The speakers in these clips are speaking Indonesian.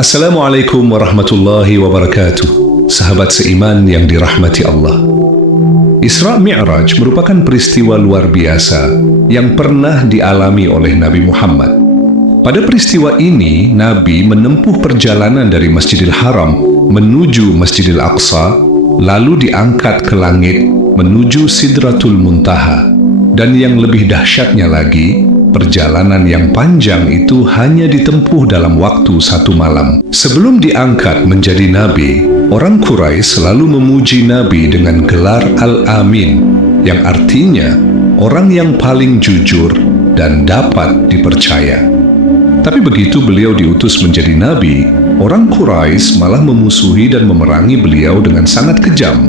Assalamualaikum warahmatullahi wabarakatuh. Sahabat seiman yang dirahmati Allah. Isra Mi'raj merupakan peristiwa luar biasa yang pernah dialami oleh Nabi Muhammad. Pada peristiwa ini, Nabi menempuh perjalanan dari Masjidil Haram menuju Masjidil Aqsa, lalu diangkat ke langit menuju Sidratul Muntaha. Dan yang lebih dahsyatnya lagi, perjalanan yang panjang itu hanya ditempuh dalam waktu 1 malam. Sebelum diangkat menjadi Nabi, orang Quraisy selalu memuji Nabi dengan gelar Al-Amin, yang artinya orang yang paling jujur dan dapat dipercaya. Tapi begitu beliau diutus menjadi Nabi, orang Quraisy malah memusuhi dan memerangi beliau dengan sangat kejam.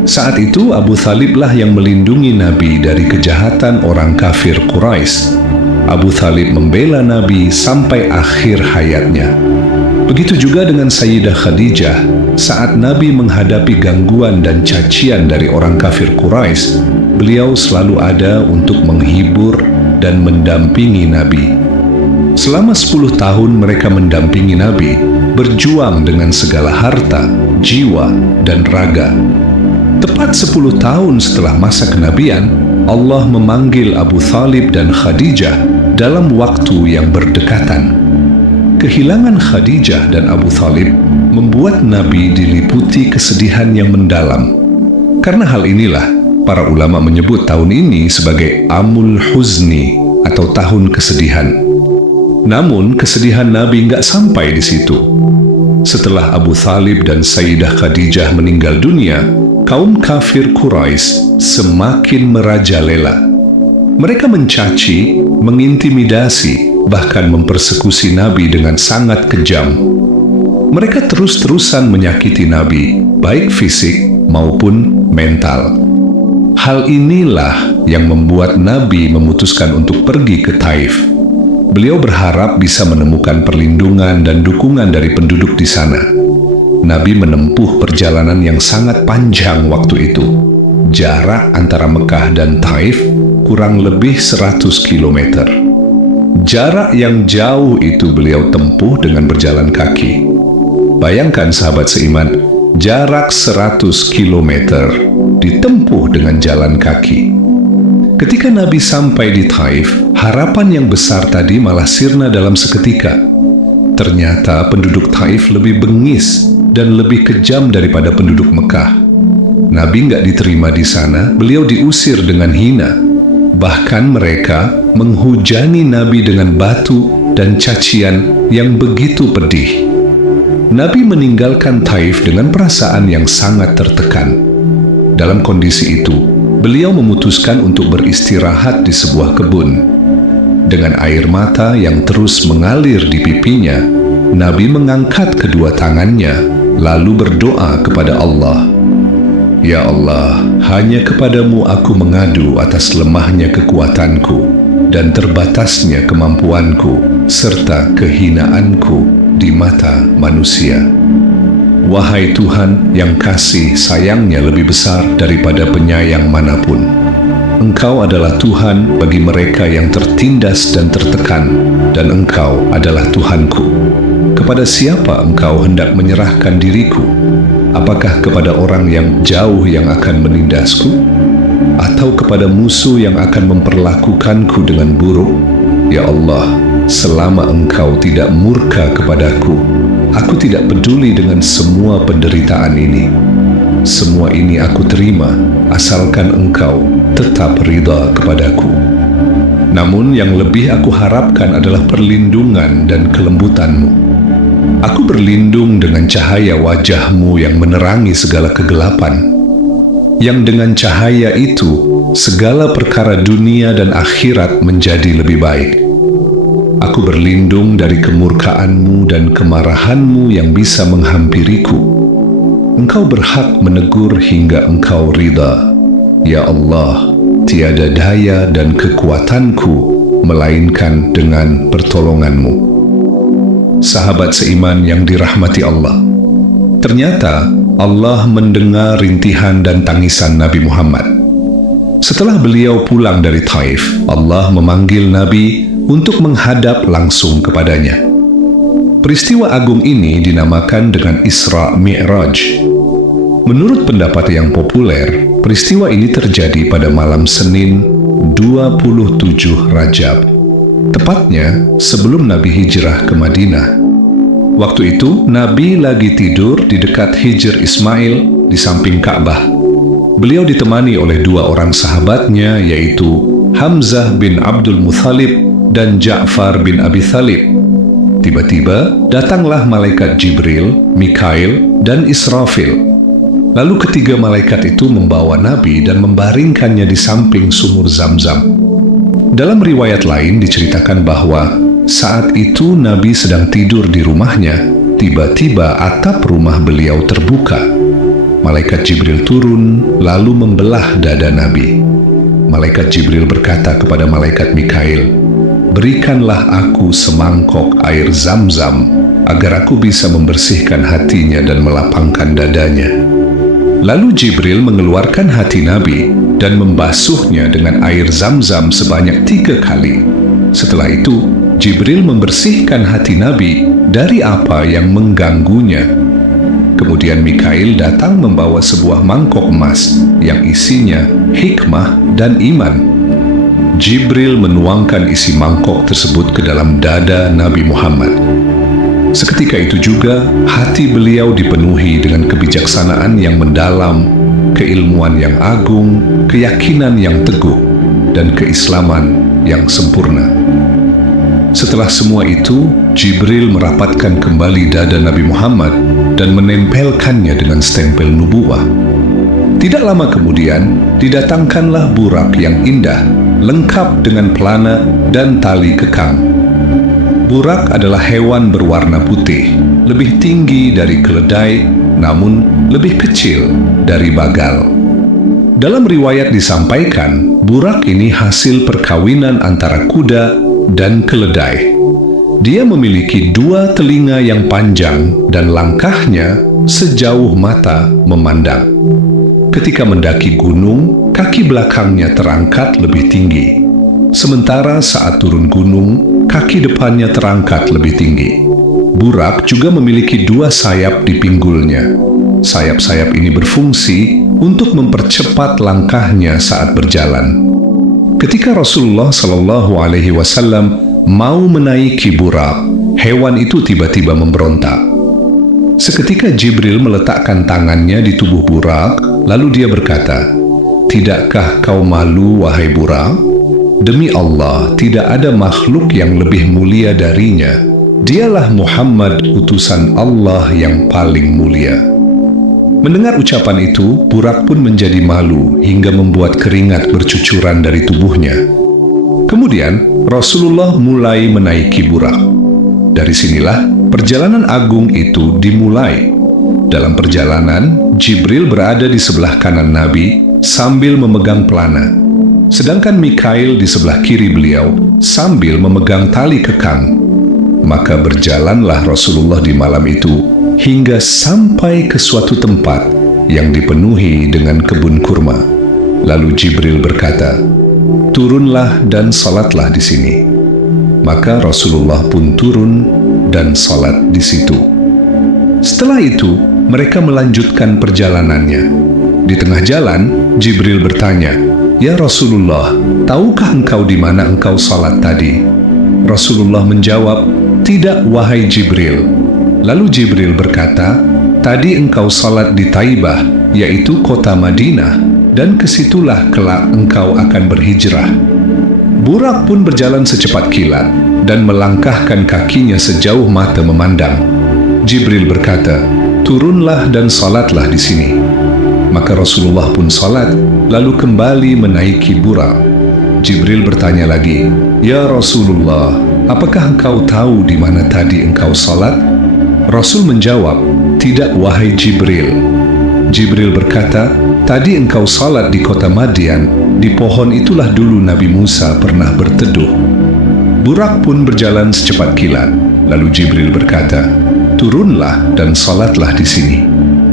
Saat itu Abu Thalib lah yang melindungi Nabi dari kejahatan orang kafir Quraisy. Abu Thalib membela Nabi sampai akhir hayatnya. Begitu juga dengan Sayyidah Khadijah saat Nabi menghadapi gangguan dan cacian dari orang kafir Quraisy. Beliau selalu ada untuk menghibur dan mendampingi Nabi. Selama 10 tahun mereka mendampingi Nabi, berjuang dengan segala harta, jiwa, dan raga. Tepat 10 tahun setelah masa kenabian, Allah memanggil Abu Thalib dan Khadijah dalam waktu yang berdekatan. Kehilangan Khadijah dan Abu Thalib membuat Nabi diliputi kesedihan yang mendalam. Karena hal inilah, para ulama menyebut tahun ini sebagai Amul Huzni atau tahun kesedihan. Namun, kesedihan Nabi nggak sampai di situ. Setelah Abu Thalib dan Sayyidah Khadijah meninggal dunia, kaum kafir Quraisy semakin merajalela. Mereka mencaci, mengintimidasi, bahkan mempersekusi Nabi dengan sangat kejam. Mereka terus-terusan menyakiti Nabi, baik fisik maupun mental. Hal inilah yang membuat Nabi memutuskan untuk pergi ke Taif. Beliau berharap bisa menemukan perlindungan dan dukungan dari penduduk di sana. Nabi menempuh perjalanan yang sangat panjang waktu itu. Jarak antara Mekah dan Taif kurang lebih 100 km. Jarak yang jauh itu beliau tempuh dengan berjalan kaki. Bayangkan sahabat seiman, jarak 100 km ditempuh dengan jalan kaki. Ketika Nabi sampai di Taif, harapan yang besar tadi malah sirna dalam seketika. Ternyata penduduk Taif lebih bengis dan lebih kejam daripada penduduk Mekah. Nabi nggak diterima di sana, beliau diusir dengan hina. Bahkan mereka menghujani Nabi dengan batu dan cacian yang begitu pedih. Nabi meninggalkan Taif dengan perasaan yang sangat tertekan. Dalam kondisi itu, beliau memutuskan untuk beristirahat di sebuah kebun. Dengan air mata yang terus mengalir di pipinya, Nabi mengangkat kedua tangannya, lalu berdoa kepada Allah. Ya Allah, hanya kepadamu aku mengadu atas lemahnya kekuatanku dan terbatasnya kemampuanku, serta kehinaanku di mata manusia. Wahai Tuhan yang kasih sayangnya lebih besar daripada penyayang manapun. Engkau adalah Tuhan bagi mereka yang tertindas dan tertekan, dan Engkau adalah Tuhanku. Kepada siapa Engkau hendak menyerahkan diriku? Apakah kepada orang yang jauh yang akan menindasku? Atau kepada musuh yang akan memperlakukanku dengan buruk? Ya Allah, selama Engkau tidak murka kepadaku, aku tidak peduli dengan semua penderitaan ini. Semua ini aku terima, asalkan Engkau tetap ridha kepadaku. Namun yang lebih aku harapkan adalah perlindungan dan kelembutan-Mu. Aku berlindung dengan cahaya wajah-Mu yang menerangi segala kegelapan, yang dengan cahaya itu segala perkara dunia dan akhirat menjadi lebih baik. Aku berlindung dari kemurkaan-Mu dan kemarahan-Mu yang bisa menghampiriku. Engkau berhak menegur hingga Engkau ridha. Ya Allah, tiada daya dan kekuatanku melainkan dengan pertolongan-Mu. Sahabat seiman yang dirahmati Allah, ternyata Allah mendengar rintihan dan tangisan Nabi Muhammad. Setelah beliau pulang dari Taif, Allah memanggil Nabi untuk menghadap langsung kepadanya. Peristiwa agung ini dinamakan dengan Isra Mi'raj. Menurut pendapat yang populer, peristiwa ini terjadi pada malam Senin 27 Rajab, tepatnya sebelum Nabi hijrah ke Madinah. Waktu itu, Nabi lagi tidur di dekat Hijr Ismail di samping Ka'bah. Beliau ditemani oleh dua orang sahabatnya, yaitu Hamzah bin Abdul Muthalib dan Ja'far bin Abi Thalib. Tiba-tiba, datanglah malaikat Jibril, Mikail, dan Israfil. Lalu ketiga malaikat itu membawa Nabi dan membaringkannya di samping sumur Zamzam. Dalam riwayat lain diceritakan bahwa saat itu Nabi sedang tidur di rumahnya, tiba-tiba atap rumah beliau terbuka. Malaikat Jibril turun, lalu membelah dada Nabi. Malaikat Jibril berkata kepada malaikat Mikail, "Berikanlah aku semangkok air Zamzam, agar aku bisa membersihkan hatinya dan melapangkan dadanya." Lalu Jibril mengeluarkan hati Nabi dan membasuhnya dengan air Zamzam sebanyak 3 kali. Setelah itu, Jibril membersihkan hati Nabi dari apa yang mengganggunya. Kemudian Mikail datang membawa sebuah mangkok emas yang isinya hikmah dan iman. Jibril menuangkan isi mangkok tersebut ke dalam dada Nabi Muhammad. Seketika itu juga, hati beliau dipenuhi dengan kebijaksanaan yang mendalam, keilmuan yang agung, keyakinan yang teguh, dan keislaman yang sempurna. Setelah semua itu, Jibril merapatkan kembali dada Nabi Muhammad dan menempelkannya dengan stempel nubuwah. Tidak lama kemudian, didatangkanlah burak yang indah, lengkap dengan pelana dan tali kekang. Burak adalah hewan berwarna putih, lebih tinggi dari keledai, namun lebih kecil dari bagal. Dalam riwayat disampaikan, burak ini hasil perkawinan antara kuda dan keledai. Dia memiliki 2 telinga yang panjang dan langkahnya sejauh mata memandang. Ketika mendaki gunung, kaki belakangnya terangkat lebih tinggi. Sementara saat turun gunung, kaki depannya terangkat lebih tinggi. Burak juga memiliki 2 sayap di pinggulnya. Sayap-sayap ini berfungsi untuk mempercepat langkahnya saat berjalan. Ketika Rasulullah Shallallahu Alaihi Wasallam mau menaiki burak, hewan itu tiba-tiba memberontak. Seketika Jibril meletakkan tangannya di tubuh burak, lalu dia berkata, "Tidakkah kau malu, wahai burak? Demi Allah, tidak ada makhluk yang lebih mulia darinya. Dialah Muhammad, utusan Allah yang paling mulia." Mendengar ucapan itu, burak pun menjadi malu hingga membuat keringat bercucuran dari tubuhnya. Kemudian, Rasulullah mulai menaiki burak. Dari sinilah perjalanan agung itu dimulai. Dalam perjalanan, Jibril berada di sebelah kanan Nabi sambil memegang pelana. Sedangkan Mikail di sebelah kiri beliau sambil memegang tali kekang. Maka berjalanlah Rasulullah di malam itu hingga sampai ke suatu tempat yang dipenuhi dengan kebun kurma. Lalu Jibril berkata, "Turunlah dan salatlah di sini." Maka Rasulullah pun turun dan salat di situ. Setelah itu, mereka melanjutkan perjalanannya. Di tengah jalan, Jibril bertanya, "Ya Rasulullah, tahukah engkau di mana engkau salat tadi?" Rasulullah menjawab, "Tidak, wahai Jibril." Lalu Jibril berkata, "Tadi engkau salat di Taibah, yaitu kota Madinah, dan kesitulah kelak engkau akan berhijrah." Burak pun berjalan secepat kilat dan melangkahkan kakinya sejauh mata memandang. Jibril berkata, "Turunlah dan salatlah di sini." Maka Rasulullah pun salat, lalu kembali menaiki burak. Jibril bertanya lagi, "Ya Rasulullah, apakah engkau tahu di mana tadi engkau salat?" Rasul menjawab, "Tidak, wahai Jibril." Jibril berkata, "Tadi engkau salat di kota Madian, di pohon itulah dulu Nabi Musa pernah berteduh." Burak pun berjalan secepat kilat. Lalu Jibril berkata, "Turunlah dan salatlah di sini."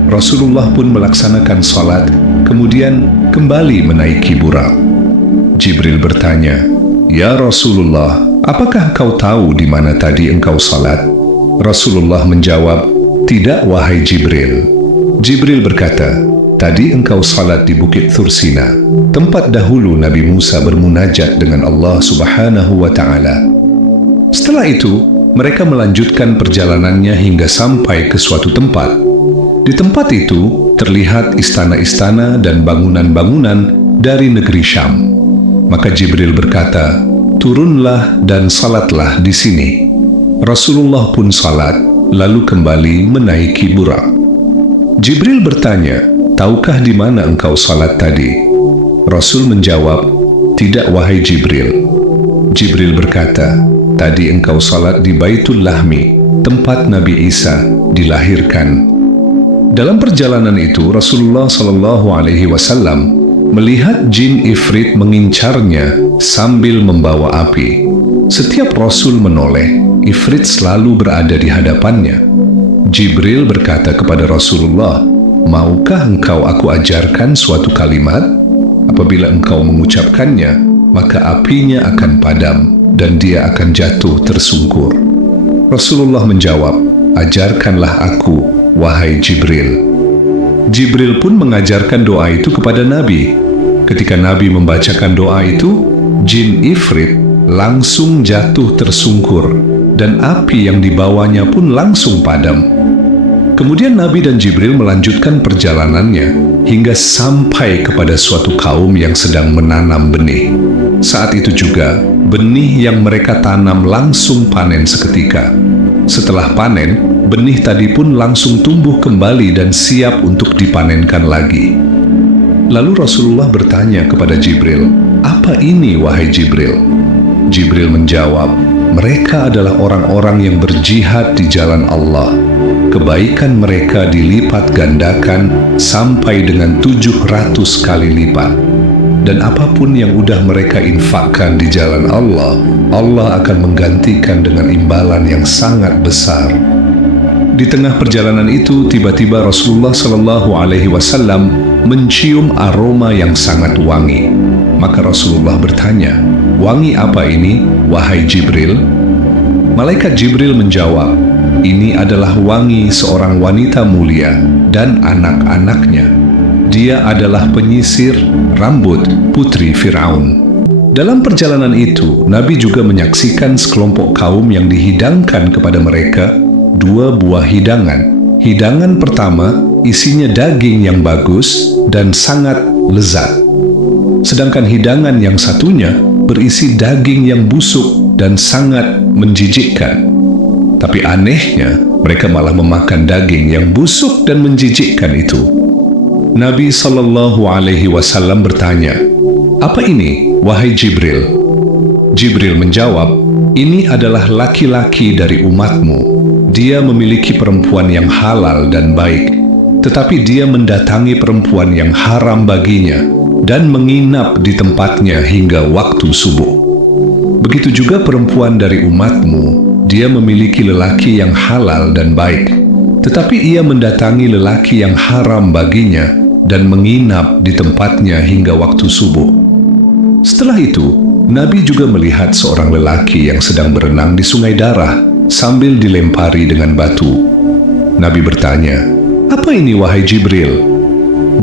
Rasulullah pun melaksanakan salat, kemudian kembali menaiki burak. Jibril bertanya, "Ya Rasulullah, apakah engkau tahu di mana tadi engkau salat?" Rasulullah menjawab, "Tidak, wahai Jibril." Jibril berkata, "Tadi engkau salat di Bukit Thursina, tempat dahulu Nabi Musa bermunajat dengan Allah Subhanahu wa Ta'ala." Setelah itu, mereka melanjutkan perjalanannya hingga sampai ke suatu tempat. Di tempat itu terlihat istana-istana dan bangunan-bangunan dari negeri Syam. Maka Jibril berkata, "Turunlah dan salatlah di sini." Rasulullah pun salat, lalu kembali menaiki burak. Jibril bertanya, "Tahukah di mana engkau salat tadi?" Rasul menjawab, "Tidak, wahai Jibril." Jibril berkata, "Tadi engkau salat di Baitul Lahmi, tempat Nabi Isa dilahirkan." Dalam perjalanan itu, Rasulullah SAW melihat jin Ifrit mengincarnya sambil membawa api. Setiap Rasul menoleh, Ifrit selalu berada di hadapannya. Jibril berkata kepada Rasulullah, "Maukah engkau aku ajarkan suatu kalimat? Apabila engkau mengucapkannya, maka apinya akan padam dan dia akan jatuh tersungkur." Rasulullah menjawab, "Ajarkanlah aku, wahai Jibril." Jibril pun mengajarkan doa itu kepada Nabi. Ketika Nabi membacakan doa itu, jin Ifrit langsung jatuh tersungkur dan api yang dibawanya pun langsung padam. Kemudian Nabi dan Jibril melanjutkan perjalanannya hingga sampai kepada suatu kaum yang sedang menanam benih. Saat itu juga, benih yang mereka tanam langsung panen seketika. Setelah panen, benih tadi pun langsung tumbuh kembali dan siap untuk dipanenkan lagi. Lalu Rasulullah bertanya kepada Jibril, "Apa ini, wahai Jibril?" Jibril menjawab, "Mereka adalah orang-orang yang berjihad di jalan Allah. Kebaikan mereka dilipat gandakan sampai dengan 700 kali lipat. Dan apapun yang udah mereka infakkan di jalan Allah, Allah akan menggantikan dengan imbalan yang sangat besar." Di tengah perjalanan itu, tiba-tiba Rasulullah SAW mencium aroma yang sangat wangi. Maka Rasulullah bertanya, "Wangi apa ini, wahai Jibril?" Malaikat Jibril menjawab, "Ini adalah wangi seorang wanita mulia dan anak-anaknya. Dia adalah penyisir rambut putri Fir'aun." Dalam perjalanan itu, Nabi juga menyaksikan sekelompok kaum yang dihidangkan kepada mereka 2 buah hidangan. Hidangan pertama isinya daging yang bagus dan sangat lezat. Sedangkan hidangan yang satunya berisi daging yang busuk dan sangat menjijikkan. Tapi anehnya, mereka malah memakan daging yang busuk dan menjijikkan itu. Nabi SAW bertanya, "Apa ini, wahai Jibril?" Jibril menjawab, "Ini adalah laki-laki dari umatmu. Dia memiliki perempuan yang halal dan baik, tetapi dia mendatangi perempuan yang haram baginya dan menginap di tempatnya hingga waktu subuh. Begitu juga perempuan dari umatmu, dia memiliki lelaki yang halal dan baik, tetapi ia mendatangi lelaki yang haram baginya dan menginap di tempatnya hingga waktu subuh." Setelah itu, Nabi juga melihat seorang lelaki yang sedang berenang di sungai darah sambil dilempari dengan batu. Nabi bertanya, "Apa ini, wahai Jibril?"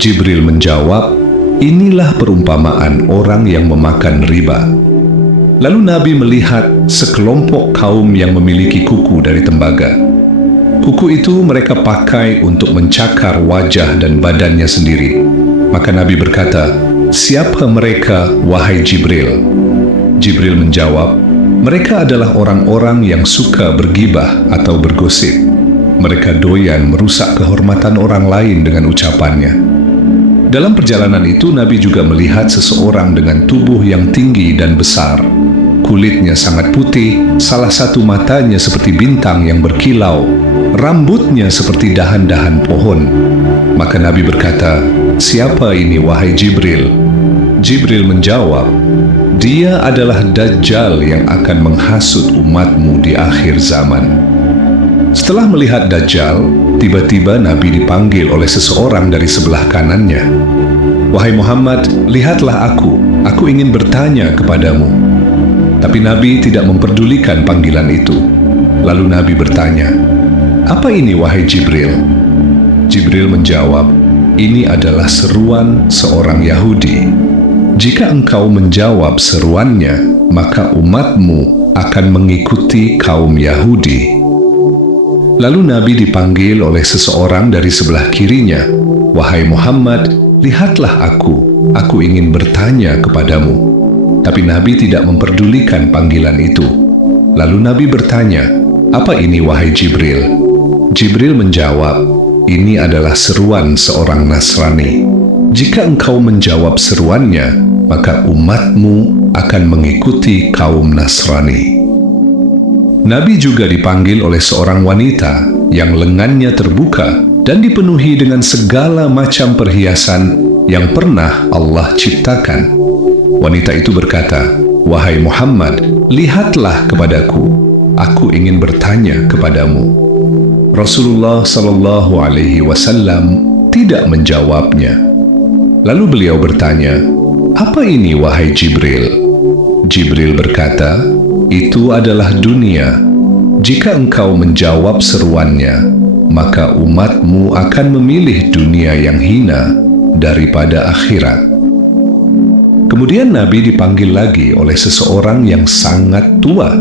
Jibril menjawab, "Inilah perumpamaan orang yang memakan riba." Lalu Nabi melihat sekelompok kaum yang memiliki kuku dari tembaga. Kuku itu mereka pakai untuk mencakar wajah dan badannya sendiri. Maka Nabi berkata, "Siapa mereka, wahai Jibril?" Jibril menjawab, "Mereka adalah orang-orang yang suka bergibah atau bergosip. Mereka doyan merusak kehormatan orang lain dengan ucapannya." Dalam perjalanan itu, Nabi juga melihat seseorang dengan tubuh yang tinggi dan besar. Kulitnya sangat putih, salah satu matanya seperti bintang yang berkilau, rambutnya seperti dahan-dahan pohon. Maka Nabi berkata, "Siapa ini, wahai Jibril?" Jibril menjawab, "Dia adalah Dajjal yang akan menghasut umatmu di akhir zaman." Setelah melihat Dajjal, tiba-tiba Nabi dipanggil oleh seseorang dari sebelah kanannya. "Wahai Muhammad, lihatlah aku ingin bertanya kepadamu." Tapi Nabi tidak memperdulikan panggilan itu. Lalu Nabi bertanya, "Apa ini, wahai Jibril?" Jibril menjawab, "Ini adalah seruan seorang Yahudi. Jika engkau menjawab seruannya, maka umatmu akan mengikuti kaum Yahudi." Lalu Nabi dipanggil oleh seseorang dari sebelah kirinya, "Wahai Muhammad, lihatlah aku ingin bertanya kepadamu." Tapi Nabi tidak memperdulikan panggilan itu. Lalu Nabi bertanya, "Apa ini, wahai Jibril?" Jibril menjawab, "Ini adalah seruan seorang Nasrani. Jika engkau menjawab seruannya, maka umatmu akan mengikuti kaum Nasrani." Nabi juga dipanggil oleh seorang wanita yang lengannya terbuka dan dipenuhi dengan segala macam perhiasan yang pernah Allah ciptakan. Wanita itu berkata, "Wahai Muhammad, lihatlah kepadaku. Aku ingin bertanya kepadamu." Rasulullah Shallallahu Alaihi Wasallam tidak menjawabnya. Lalu beliau bertanya, "Apa ini, wahai Jibril?" Jibril berkata, "Itu adalah dunia. Jika engkau menjawab seruannya, maka umatmu akan memilih dunia yang hina daripada akhirat." Kemudian Nabi dipanggil lagi oleh seseorang yang sangat tua.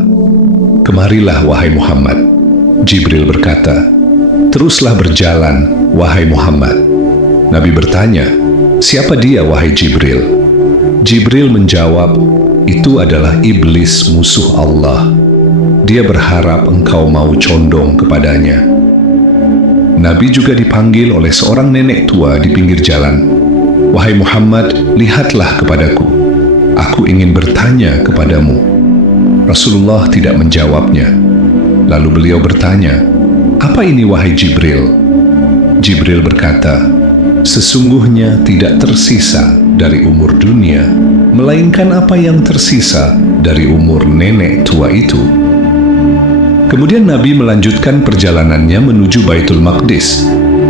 "Kemarilah, wahai Muhammad." Jibril berkata, "Teruslah berjalan, wahai Muhammad." Nabi bertanya, "Siapa dia, wahai Jibril?" Jibril menjawab, "Itu adalah iblis, musuh Allah. Dia berharap engkau mau condong kepadanya." Nabi juga dipanggil oleh seorang nenek tua di pinggir jalan. "Wahai Muhammad, lihatlah kepadaku. Aku ingin bertanya kepadamu." Rasulullah tidak menjawabnya. Lalu beliau bertanya, "Apa ini, wahai Jibril?" Jibril berkata, "Sesungguhnya tidak tersisa dari umur dunia, melainkan apa yang tersisa dari umur nenek tua itu." Kemudian Nabi melanjutkan perjalanannya menuju Baitul Maqdis.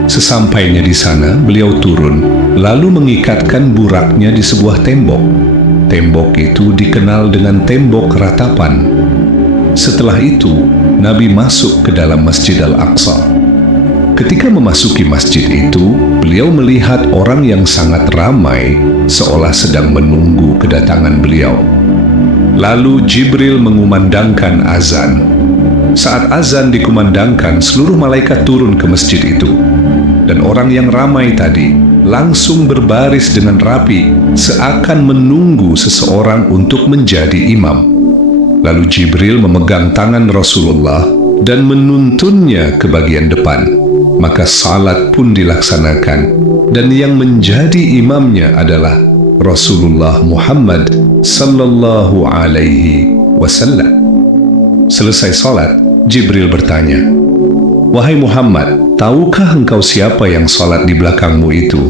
Sesampainya di sana, beliau turun, lalu mengikatkan buraknya di sebuah tembok. Tembok itu dikenal dengan tembok ratapan. Setelah itu, Nabi masuk ke dalam Masjid Al-Aqsa. Ketika memasuki masjid itu, beliau melihat orang yang sangat ramai, seolah sedang menunggu kedatangan beliau. Lalu Jibril mengumandangkan azan. Saat azan dikumandangkan, seluruh malaikat turun ke masjid itu. Dan orang yang ramai tadi langsung berbaris dengan rapi, seakan menunggu seseorang untuk menjadi imam. Lalu Jibril memegang tangan Rasulullah dan menuntunnya ke bagian depan. Maka salat pun dilaksanakan, dan yang menjadi imamnya adalah Rasulullah Muhammad Sallallahu Alaihi Wasallam. Selesai salat, Jibril bertanya, "Wahai Muhammad, tahukah engkau siapa yang salat di belakangmu itu?"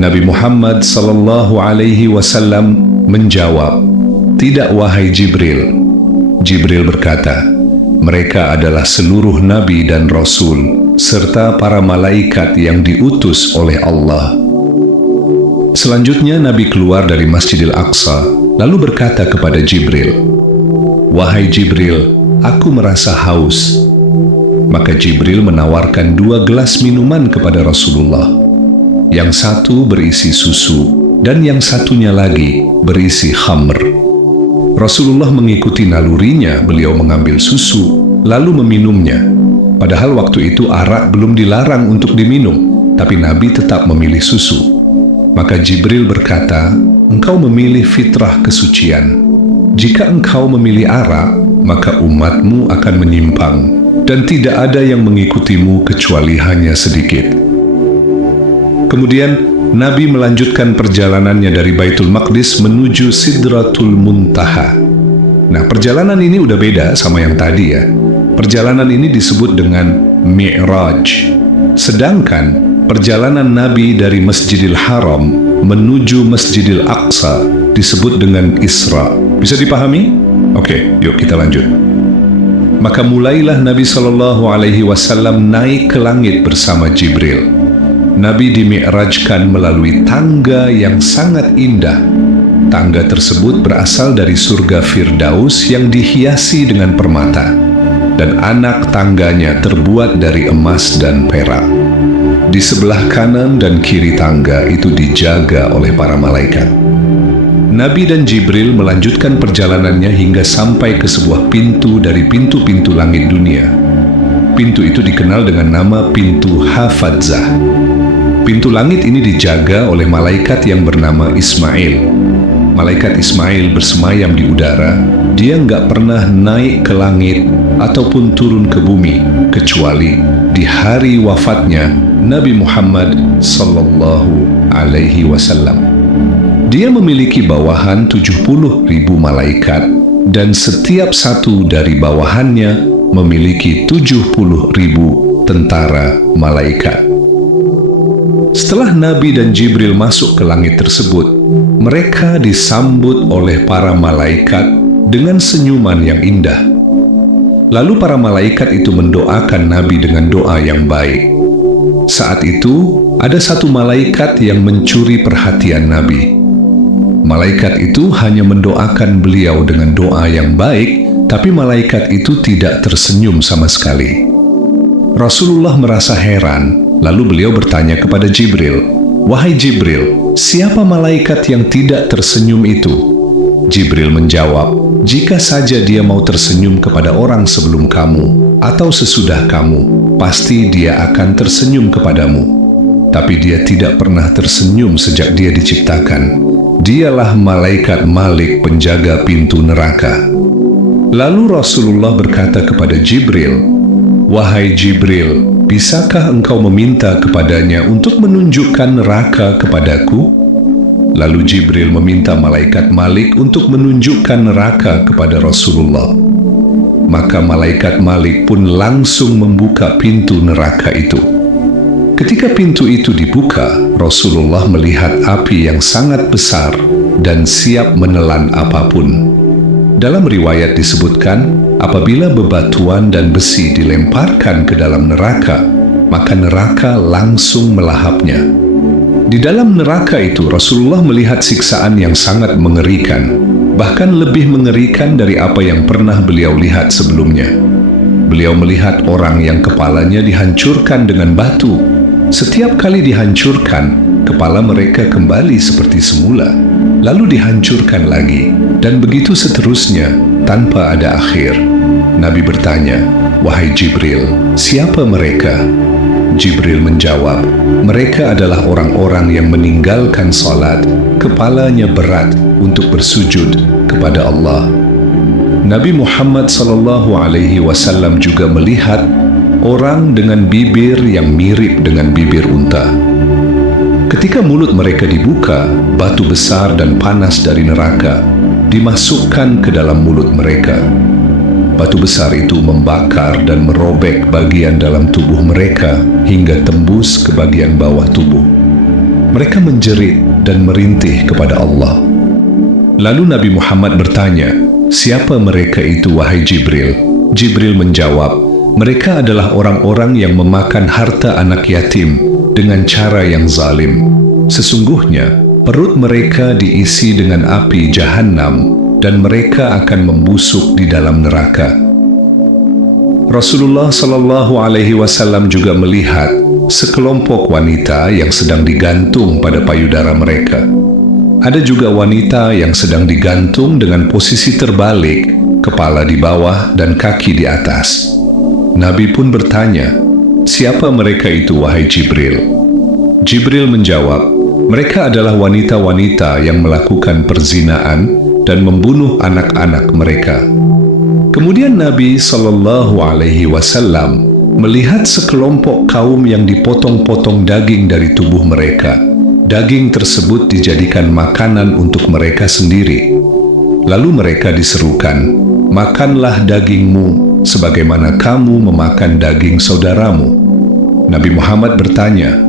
Nabi Muhammad Sallallahu Alaihi Wasallam menjawab, "Tidak, wahai Jibril." Jibril berkata, "Mereka adalah seluruh nabi dan rasul, serta para malaikat yang diutus oleh Allah." Selanjutnya Nabi keluar dari Masjidil Aqsa, lalu berkata kepada Jibril, "Wahai Jibril, aku merasa haus." Maka Jibril menawarkan 2 gelas minuman kepada Rasulullah. Yang satu berisi susu, dan yang satunya lagi berisi khamr. Rasulullah mengikuti nalurinya, beliau mengambil susu, lalu meminumnya. Padahal waktu itu arak belum dilarang untuk diminum, tapi Nabi tetap memilih susu. Maka Jibril berkata, "Engkau memilih fitrah kesucian. Jika engkau memilih arak, maka umatmu akan menyimpang, dan tidak ada yang mengikutimu kecuali hanya sedikit." Kemudian Nabi melanjutkan perjalanannya dari Baitul Maqdis menuju Sidratul Muntaha. Nah, perjalanan ini udah beda sama yang tadi ya. Perjalanan ini disebut dengan Mi'raj. Sedangkan perjalanan Nabi dari Masjidil Haram menuju Masjidil Aqsa disebut dengan Isra. Bisa dipahami? Oke, yuk kita lanjut. Maka mulailah Nabi SAW naik ke langit bersama Jibril. Nabi dimi'rajkan melalui tangga yang sangat indah. Tangga tersebut berasal dari surga Firdaus yang dihiasi dengan permata. dan anak tangganya terbuat dari emas dan perak. Di sebelah kanan dan kiri tangga itu dijaga oleh para malaikat. Nabi dan Jibril melanjutkan perjalanannya hingga sampai ke sebuah pintu dari pintu-pintu langit dunia. Pintu itu dikenal dengan nama pintu Hafadzah. Pintu langit ini dijaga oleh malaikat yang bernama Ismail. Malaikat Ismail bersemayam di udara. Dia nggak pernah naik ke langit ataupun turun ke bumi, kecuali di hari wafatnya Nabi Muhammad sallallahu alaihi wasallam. Dia memiliki bawahan 70.000 malaikat, dan setiap satu dari bawahannya memiliki 70.000 tentara malaikat. Setelah Nabi dan Jibril masuk ke langit tersebut, mereka disambut oleh para malaikat dengan senyuman yang indah. Lalu para malaikat itu mendoakan Nabi dengan doa yang baik. Saat itu, ada satu malaikat yang mencuri perhatian Nabi. Malaikat itu hanya mendoakan beliau dengan doa yang baik, tapi malaikat itu tidak tersenyum sama sekali. Rasulullah merasa heran, lalu beliau bertanya kepada Jibril, "Wahai Jibril, siapa malaikat yang tidak tersenyum itu?" Jibril menjawab, "Jika saja dia mau tersenyum kepada orang sebelum kamu atau sesudah kamu, pasti dia akan tersenyum kepadamu. Tapi dia tidak pernah tersenyum sejak dia diciptakan. Dialah malaikat Malik, penjaga pintu neraka." Lalu Rasulullah berkata kepada Jibril, "Wahai Jibril, bisakah engkau meminta kepadanya untuk menunjukkan neraka kepadaku?" Lalu Jibril meminta malaikat Malik untuk menunjukkan neraka kepada Rasulullah. Maka malaikat Malik pun langsung membuka pintu neraka itu. Ketika pintu itu dibuka, Rasulullah melihat api yang sangat besar dan siap menelan apapun. Dalam riwayat disebutkan, apabila bebatuan dan besi dilemparkan ke dalam neraka, maka neraka langsung melahapnya. Di dalam neraka itu, Rasulullah melihat siksaan yang sangat mengerikan, bahkan lebih mengerikan dari apa yang pernah beliau lihat sebelumnya. Beliau melihat orang yang kepalanya dihancurkan dengan batu. Setiap kali dihancurkan, kepala mereka kembali seperti semula, lalu dihancurkan lagi, dan begitu seterusnya tanpa ada akhir. Nabi bertanya, "Wahai Jibril, siapa mereka?" Jibril menjawab, "Mereka adalah orang-orang yang meninggalkan salat, kepalanya berat untuk bersujud kepada Allah." Nabi Muhammad SAW juga melihat orang dengan bibir yang mirip dengan bibir unta. Ketika mulut mereka dibuka, batu besar dan panas dari neraka dimasukkan ke dalam mulut mereka. Batu besar itu membakar dan merobek bagian dalam tubuh mereka hingga tembus ke bagian bawah tubuh. Mereka menjerit dan merintih kepada Allah. Lalu Nabi Muhammad bertanya, "Siapa mereka itu, wahai Jibril?" Jibril menjawab, "Mereka adalah orang-orang yang memakan harta anak yatim dengan cara yang zalim. Sesungguhnya perut mereka diisi dengan api Jahannam dan mereka akan membusuk di dalam neraka." Rasulullah SAW juga melihat sekelompok wanita yang sedang digantung pada payudara mereka. Ada juga wanita yang sedang digantung dengan posisi terbalik, kepala di bawah dan kaki di atas. Nabi pun bertanya, "Siapa mereka itu, wahai Jibril?" Jibril menjawab, "Mereka adalah wanita-wanita yang melakukan perzinaan dan membunuh anak-anak mereka." Kemudian Nabi SAW melihat sekelompok kaum yang dipotong-potong daging dari tubuh mereka. Daging tersebut dijadikan makanan untuk mereka sendiri. Lalu mereka diserukan, "Makanlah dagingmu sebagaimana kamu memakan daging saudaramu." Nabi Muhammad bertanya,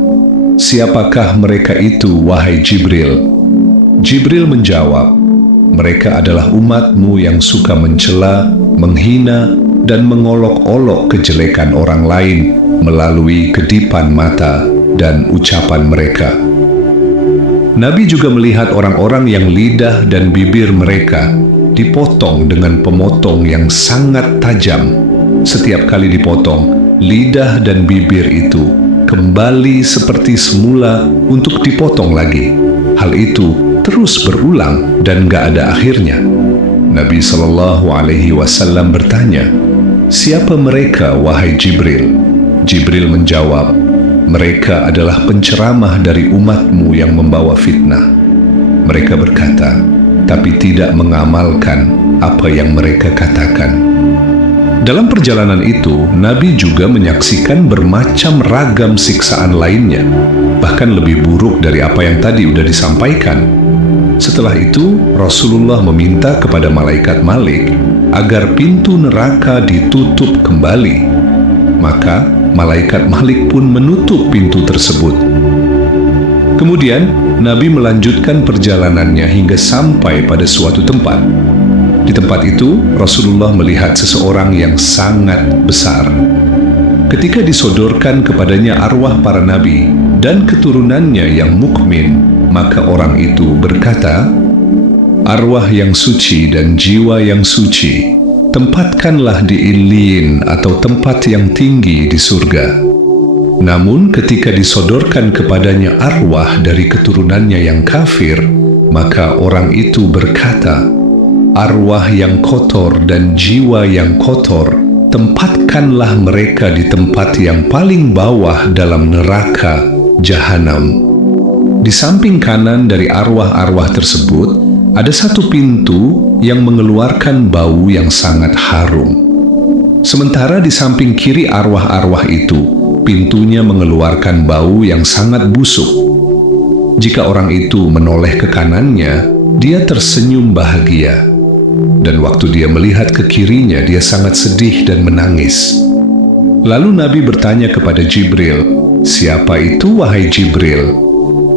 "Siapakah mereka itu, wahai Jibril?" Jibril menjawab, "Mereka adalah umatmu yang suka mencela, menghina, dan mengolok-olok kejelekan orang lain melalui kedipan mata dan ucapan mereka." Nabi juga melihat orang-orang yang lidah dan bibir mereka dipotong dengan pemotong yang sangat tajam, setiap kali dipotong, lidah dan bibir itu kembali seperti semula untuk dipotong lagi. Hal itu terus berulang dan gak ada akhirnya. Nabi SAW bertanya, "Siapa mereka, wahai Jibril?" Jibril menjawab, "Mereka adalah penceramah dari umatmu yang membawa fitnah." Mereka berkata, tapi tidak mengamalkan apa yang mereka katakan. Dalam perjalanan itu, Nabi juga menyaksikan bermacam ragam siksaan lainnya, bahkan lebih buruk dari apa yang tadi sudah disampaikan. Setelah itu, Rasulullah meminta kepada malaikat Malik agar pintu neraka ditutup kembali. Maka, malaikat Malik pun menutup pintu tersebut. Kemudian, Nabi melanjutkan perjalanannya hingga sampai pada suatu tempat. Di tempat itu, Rasulullah melihat seseorang yang sangat besar. Ketika disodorkan kepadanya arwah para nabi dan keturunannya yang mukmin, maka orang itu berkata, "Arwah yang suci dan jiwa yang suci, tempatkanlah di Illin atau tempat yang tinggi di surga." Namun ketika disodorkan kepadanya arwah dari keturunannya yang kafir, maka orang itu berkata, "Arwah yang kotor dan jiwa yang kotor, tempatkanlah mereka di tempat yang paling bawah dalam neraka Jahanam." Di samping kanan dari arwah-arwah tersebut, ada satu pintu yang mengeluarkan bau yang sangat harum. Sementara di samping kiri arwah-arwah itu, pintunya mengeluarkan bau yang sangat busuk. Jika orang itu menoleh ke kanannya, dia tersenyum bahagia. Dan waktu dia melihat ke kirinya, dia sangat sedih dan menangis. Lalu Nabi bertanya kepada Jibril, "Siapa itu, wahai Jibril?"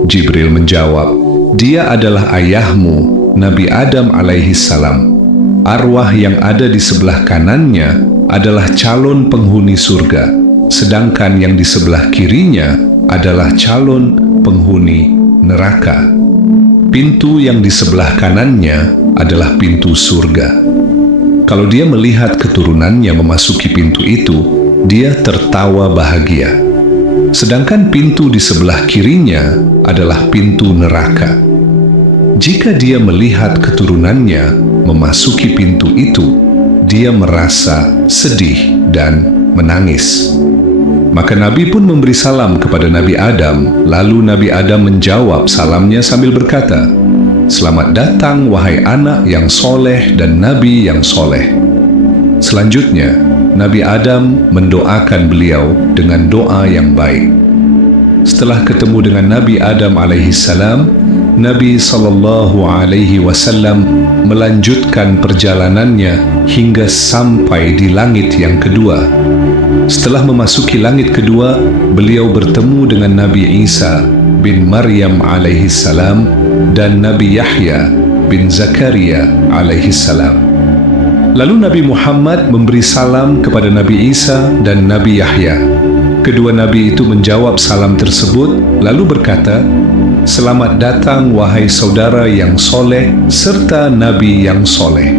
Jibril menjawab, "Dia adalah ayahmu, Nabi Adam alaihi salam. Arwah yang ada di sebelah kanannya adalah calon penghuni surga, sedangkan yang di sebelah kirinya adalah calon penghuni neraka. Pintu yang di sebelah kanannya adalah pintu surga." Kalau dia melihat keturunannya memasuki pintu itu, dia tertawa bahagia. Sedangkan pintu di sebelah kirinya adalah pintu neraka. Jika dia melihat keturunannya memasuki pintu itu, dia merasa sedih dan menangis. Maka Nabi pun memberi salam kepada Nabi Adam, lalu Nabi Adam menjawab salamnya sambil berkata, "Selamat datang wahai anak yang soleh dan Nabi yang soleh." Selanjutnya, Nabi Adam mendoakan beliau dengan doa yang baik. Setelah ketemu dengan Nabi Adam alaihi salam, Nabi SAW melanjutkan perjalanannya hingga sampai di langit yang kedua. Setelah memasuki langit kedua, beliau bertemu dengan Nabi Isa bin Maryam alaihi salam dan Nabi Yahya bin Zakaria alaihi salam. Lalu Nabi Muhammad memberi salam kepada Nabi Isa dan Nabi Yahya. Kedua nabi itu menjawab salam tersebut, lalu berkata, "Selamat datang wahai saudara yang soleh serta nabi yang soleh."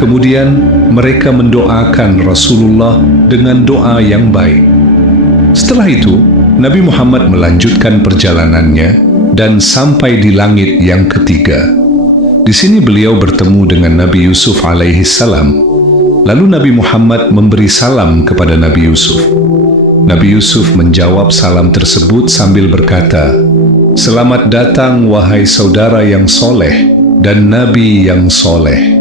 Kemudian mereka mendoakan Rasulullah dengan doa yang baik. Setelah itu, Nabi Muhammad melanjutkan perjalanannya dan sampai di langit yang ketiga. Di sini beliau bertemu dengan Nabi Yusuf alaihi salam. Lalu Nabi Muhammad memberi salam kepada Nabi Yusuf. Nabi Yusuf menjawab salam tersebut sambil berkata, "Selamat datang wahai saudara yang soleh dan Nabi yang soleh."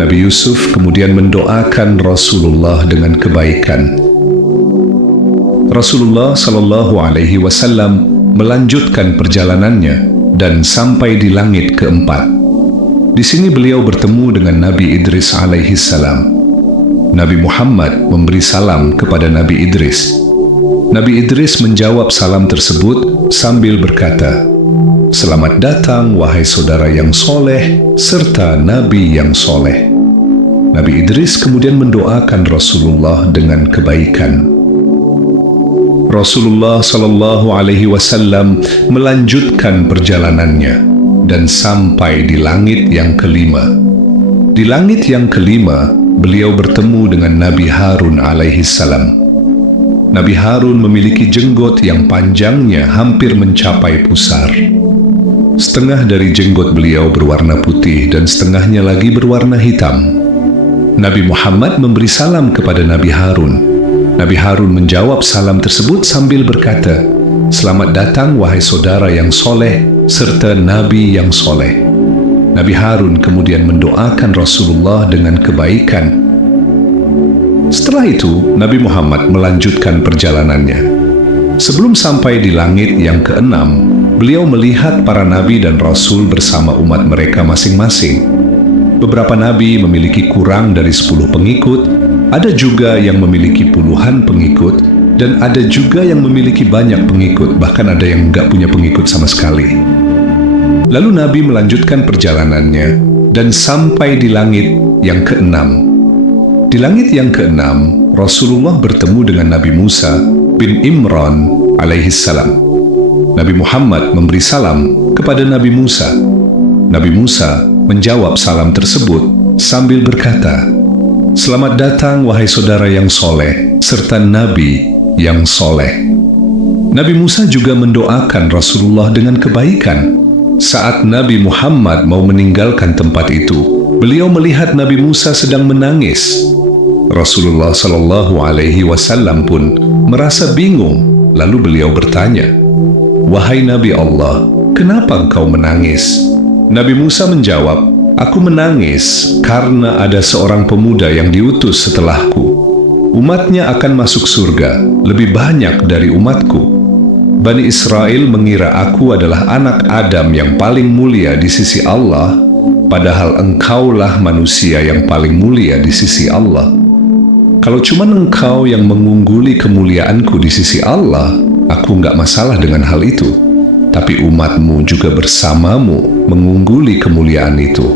Nabi Yusuf kemudian mendoakan Rasulullah dengan kebaikan. Rasulullah SAW melanjutkan perjalanannya dan sampai di langit keempat. Di sini beliau bertemu dengan Nabi Idris alaihi salam. Nabi Muhammad memberi salam kepada Nabi Idris. Nabi Idris menjawab salam tersebut sambil berkata, "Selamat datang wahai saudara yang soleh serta Nabi yang soleh." Nabi Idris kemudian mendoakan Rasulullah dengan kebaikan. Rasulullah SAW melanjutkan perjalanannya dan sampai di langit yang kelima. Di langit yang kelima, beliau bertemu dengan Nabi Harun alaihi salam. Nabi Harun memiliki jenggot yang panjangnya hampir mencapai pusar. Setengah dari jenggot beliau berwarna putih dan setengahnya lagi berwarna hitam. Nabi Muhammad memberi salam kepada Nabi Harun. Nabi Harun menjawab salam tersebut sambil berkata, "Selamat datang wahai saudara yang soleh serta Nabi yang soleh." Nabi Harun kemudian mendoakan Rasulullah dengan kebaikan. Setelah itu, Nabi Muhammad melanjutkan perjalanannya. Sebelum sampai di langit yang keenam, beliau melihat para nabi dan rasul bersama umat mereka masing-masing. Beberapa nabi memiliki kurang dari 10 pengikut, ada juga yang memiliki puluhan pengikut, dan ada juga yang memiliki banyak pengikut, bahkan ada yang nggak punya pengikut sama sekali. Lalu Nabi melanjutkan perjalanannya dan sampai di langit yang keenam. Di langit yang keenam, Rasulullah bertemu dengan Nabi Musa bin Imran alaihi salam. Nabi Muhammad memberi salam kepada Nabi Musa. Nabi Musa menjawab salam tersebut sambil berkata, "Selamat datang wahai saudara yang soleh serta Nabi yang soleh." Nabi Musa juga mendoakan Rasulullah dengan kebaikan. Saat Nabi Muhammad mau meninggalkan tempat itu, beliau melihat Nabi Musa sedang menangis. Rasulullah Shallallahu Alaihi Wasallam pun merasa bingung, lalu beliau bertanya, "Wahai Nabi Allah, kenapa engkau menangis?" Nabi Musa menjawab, "Aku menangis karena ada seorang pemuda yang diutus setelahku. Umatnya akan masuk surga, lebih banyak dari umatku. Bani Israel mengira aku adalah anak Adam yang paling mulia di sisi Allah, padahal engkaulah manusia yang paling mulia di sisi Allah. Kalau cuma engkau yang mengungguli kemuliaanku di sisi Allah, aku nggak masalah dengan hal itu. Tapi umatmu juga bersamamu mengungguli kemuliaan itu."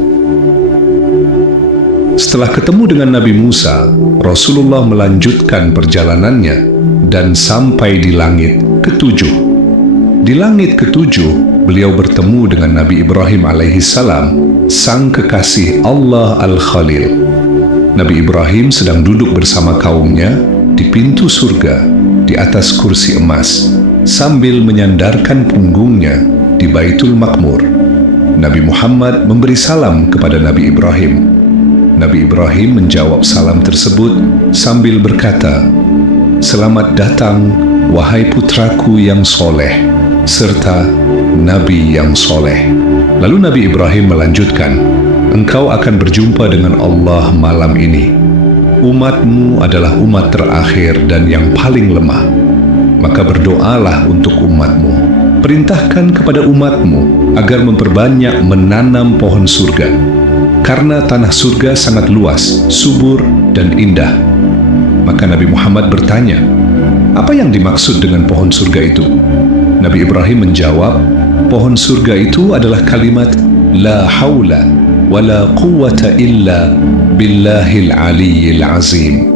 Setelah ketemu dengan Nabi Musa, Rasulullah melanjutkan perjalanannya dan sampai di langit ketujuh. Di langit ketujuh, beliau bertemu dengan Nabi Ibrahim alaihissalam, sang kekasih Allah Al-Khalil. Nabi Ibrahim sedang duduk bersama kaumnya di pintu surga, di atas kursi emas, sambil menyandarkan punggungnya di Baitul Makmur. Nabi Muhammad memberi salam kepada Nabi Ibrahim. Nabi Ibrahim menjawab salam tersebut sambil berkata, "Selamat datang, wahai putraku yang soleh, serta Nabi yang soleh." Lalu Nabi Ibrahim melanjutkan, "Engkau akan berjumpa dengan Allah malam ini. Umatmu adalah umat terakhir dan yang paling lemah. Maka berdoalah untuk umatmu. Perintahkan kepada umatmu agar memperbanyak menanam pohon surga, karena tanah surga sangat luas, subur, dan indah." Maka Nabi Muhammad bertanya, "Apa yang dimaksud dengan pohon surga itu?" Nabi Ibrahim menjawab, "Pohon surga itu adalah kalimat La haula wa la quwwata illa billahil aliyyil azim."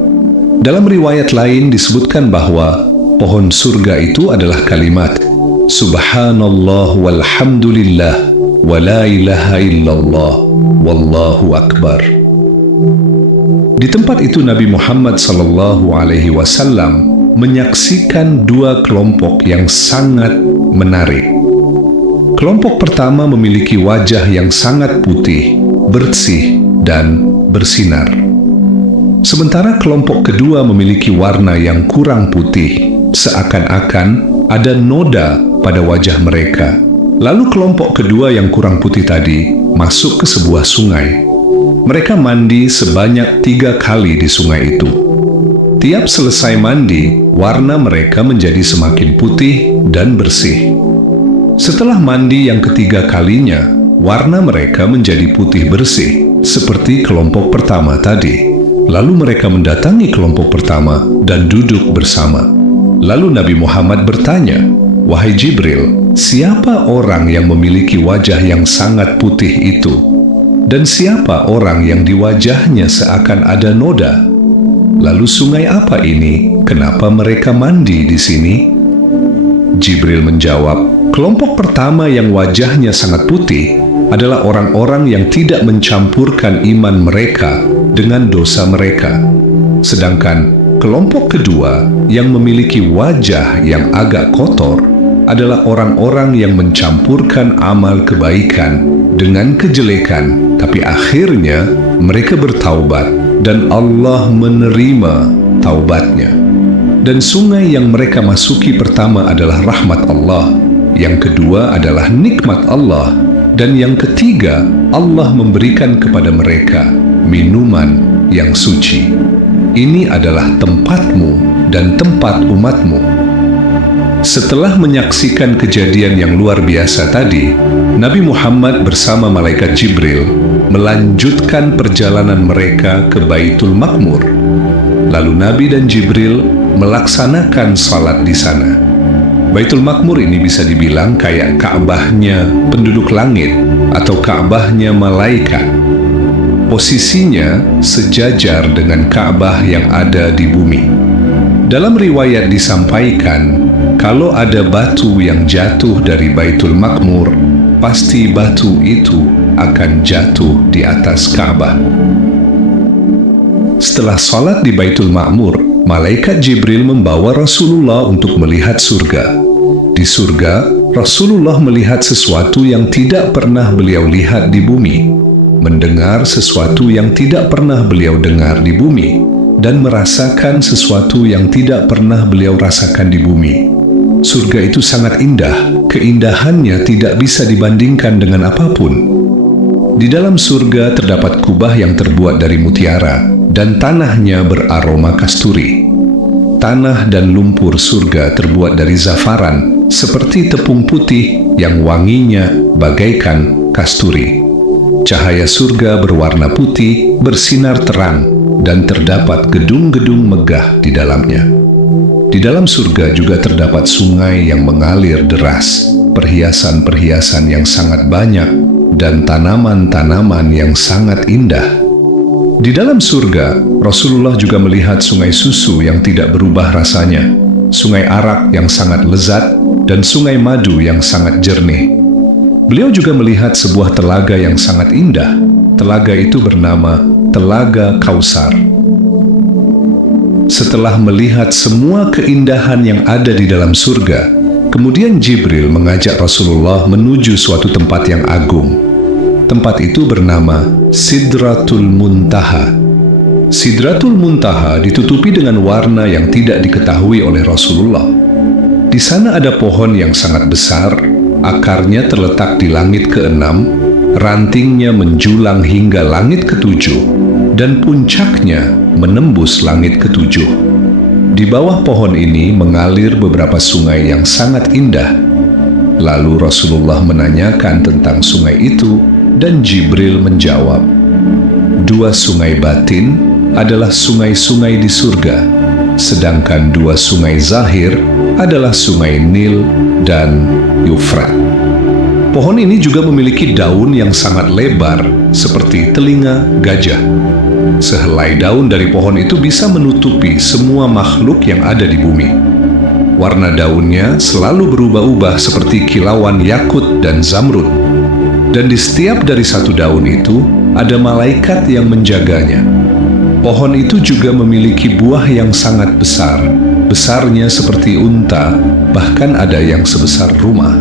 Dalam riwayat lain disebutkan bahwa pohon surga itu adalah kalimat Subhanallah walhamdulillah wa la ilaha illallah wallahu akbar. Di tempat itu Nabi Muhammad sallallahu alaihi wasallam menyaksikan dua kelompok yang sangat menarik. Kelompok pertama memiliki wajah yang sangat putih, bersih, dan bersinar. Sementara kelompok kedua memiliki warna yang kurang putih, seakan-akan ada noda pada wajah mereka. Lalu kelompok kedua yang kurang putih tadi masuk ke sebuah sungai. Mereka mandi sebanyak 3 kali di sungai itu. Tiap selesai mandi, warna mereka menjadi semakin putih dan bersih. Setelah mandi yang ketiga kalinya, warna mereka menjadi putih bersih, seperti kelompok pertama tadi. Lalu mereka mendatangi kelompok pertama dan duduk bersama. Lalu Nabi Muhammad bertanya, "Wahai Jibril, siapa orang yang memiliki wajah yang sangat putih itu? Dan siapa orang yang di wajahnya seakan ada noda? Lalu sungai apa ini? Kenapa mereka mandi di sini?" Jibril menjawab, "Kelompok pertama yang wajahnya sangat putih adalah orang-orang yang tidak mencampurkan iman mereka dengan dosa mereka. Sedangkan kelompok kedua yang memiliki wajah yang agak kotor adalah orang-orang yang mencampurkan amal kebaikan dengan kejelekan, tapi akhirnya mereka bertaubat dan Allah menerima taubatnya. Dan sungai yang mereka masuki pertama adalah rahmat Allah, yang kedua adalah nikmat Allah, dan yang ketiga Allah memberikan kepada mereka minuman yang suci. Ini adalah tempatmu dan tempat umatmu. Setelah menyaksikan kejadian yang luar biasa tadi, Nabi Muhammad bersama malaikat Jibril melanjutkan perjalanan mereka ke Baitul Ma'mur. Lalu Nabi dan Jibril melaksanakan salat di sana. Baitul Ma'mur ini bisa dibilang kayak Ka'bahnya penduduk langit atau Ka'bahnya malaikat. Posisinya sejajar dengan Ka'bah yang ada di bumi. Dalam riwayat disampaikan, kalau ada batu yang jatuh dari Baitul Ma'mur, pasti batu itu akan jatuh di atas Ka'bah. Setelah salat di Baitul Ma'mur, malaikat Jibril membawa Rasulullah untuk melihat surga. Di surga, Rasulullah melihat sesuatu yang tidak pernah beliau lihat di bumi, mendengar sesuatu yang tidak pernah beliau dengar di bumi, dan merasakan sesuatu yang tidak pernah beliau rasakan di bumi. Surga itu sangat indah, keindahannya tidak bisa dibandingkan dengan apapun. Di dalam surga terdapat kubah yang terbuat dari mutiara, dan tanahnya beraroma kasturi. Tanah dan lumpur surga terbuat dari zafaran, seperti tepung putih yang wanginya bagaikan kasturi. Cahaya surga berwarna putih, bersinar terang, dan terdapat gedung-gedung megah di dalamnya. Di dalam surga juga terdapat sungai yang mengalir deras, perhiasan-perhiasan yang sangat banyak, dan tanaman-tanaman yang sangat indah. Di dalam surga, Rasulullah juga melihat sungai susu yang tidak berubah rasanya, sungai arak yang sangat lezat, dan sungai madu yang sangat jernih. Beliau juga melihat sebuah telaga yang sangat indah. Telaga itu bernama Telaga Kausar. Setelah melihat semua keindahan yang ada di dalam surga, kemudian Jibril mengajak Rasulullah menuju suatu tempat yang agung. Tempat itu bernama Sidratul Muntaha. Sidratul Muntaha ditutupi dengan warna yang tidak diketahui oleh Rasulullah. Di sana ada pohon yang sangat besar, akarnya terletak di langit keenam, rantingnya menjulang hingga langit ketujuh, dan puncaknya menembus langit ketujuh. Di bawah pohon ini mengalir beberapa sungai yang sangat indah. Lalu Rasulullah menanyakan tentang sungai itu, dan Jibril menjawab, dua sungai batin adalah sungai-sungai di surga, sedangkan dua sungai zahir adalah sungai Nil dan Yufrat. Pohon ini juga memiliki daun yang sangat lebar seperti telinga gajah. Sehelai daun dari pohon itu bisa menutupi semua makhluk yang ada di bumi. Warna daunnya selalu berubah-ubah seperti kilauan yakut dan zamrud. Dan di setiap dari satu daun itu ada malaikat yang menjaganya. Pohon itu juga memiliki buah yang sangat besar, besarnya seperti unta, bahkan ada yang sebesar rumah.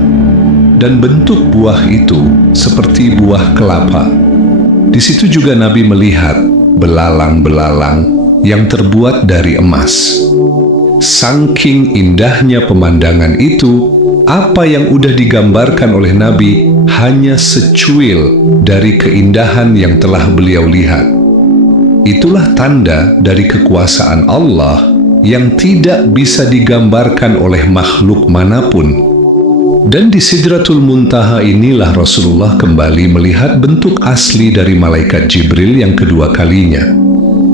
Dan bentuk buah itu seperti buah kelapa. Di situ juga Nabi melihat belalang-belalang yang terbuat dari emas. Saking indahnya pemandangan itu, apa yang udah digambarkan oleh Nabi hanya secuil dari keindahan yang telah beliau lihat. Itulah tanda dari kekuasaan Allah yang tidak bisa digambarkan oleh makhluk manapun. Dan di Sidratul Muntaha inilah Rasulullah kembali melihat bentuk asli dari malaikat Jibril yang kedua kalinya.